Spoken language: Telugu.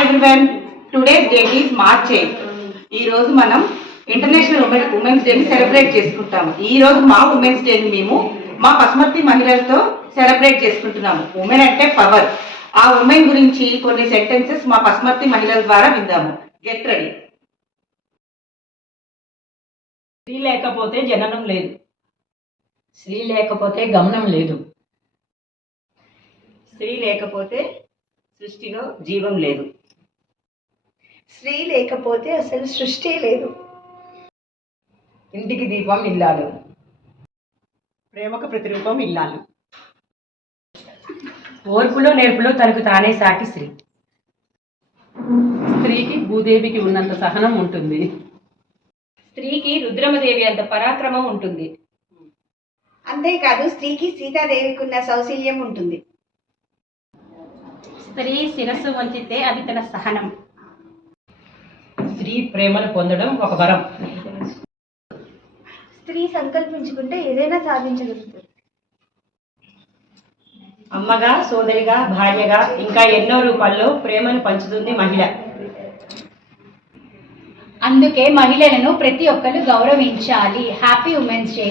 Everyone, today's date is March 8. ఈ రోజు మనం ఇంటర్నేషనల్ ఉమెన్స్ డేని సెలబ్రేట్ చేసుకుంటాము. ఈ రోజు మా ఉమెన్స్ డేని మేము మా పసుమర్తి మహిళలతో సెలబ్రేట్ చేసుకుంటున్నాము. ఉమెన్ అంటే పవర్. ఆ ఉమెన్ గురించి కొన్ని సెంటెన్సెస్ మా పసుమర్తి మహిళల ద్వారా విందాము. Get ready. స్త్రీ లేకపోతే జననం లేదు. స్త్రీ లేకపోతే గమనం లేదు. స్త్రీ లేకపోతే సృష్టిలో జీవం లేదు. స్త్రీ లేకపోతే అసలు సృష్టి లేదు. ఇంటికి దీపం ఇల్లాలు. ప్రేమకు ప్రతిరూపం ఇల్లాలు. ఓర్పులో నేర్పులో తనకు తానే సాటి స్త్రీ. స్త్రీకి భూదేవికి ఉన్నంత సహనం ఉంటుంది. స్త్రీకి రుద్రమదేవి అంత పరాక్రమం ఉంటుంది. అంతేకాదు స్త్రీకి సీతాదేవికి ఉన్న సౌశల్యం ఉంటుంది. స్త్రీ శిరస్సు వంచితే అది తన సహనం. స్త్రీ ప్రేమను పొందడం ఒక వరం. స్త్రీ సంకల్పించుకుంటే ఏదైనా సాధించగలుగుతుంది. అమ్మగా, సోదరిగా, భార్యగా ఇంకా ఎన్నో రూపాల్లో ప్రేమను పంచుతుంది మహిళ. అందుకే మహిళలను ప్రతి ఒక్కరు గౌరవించాలి. Happy women's day.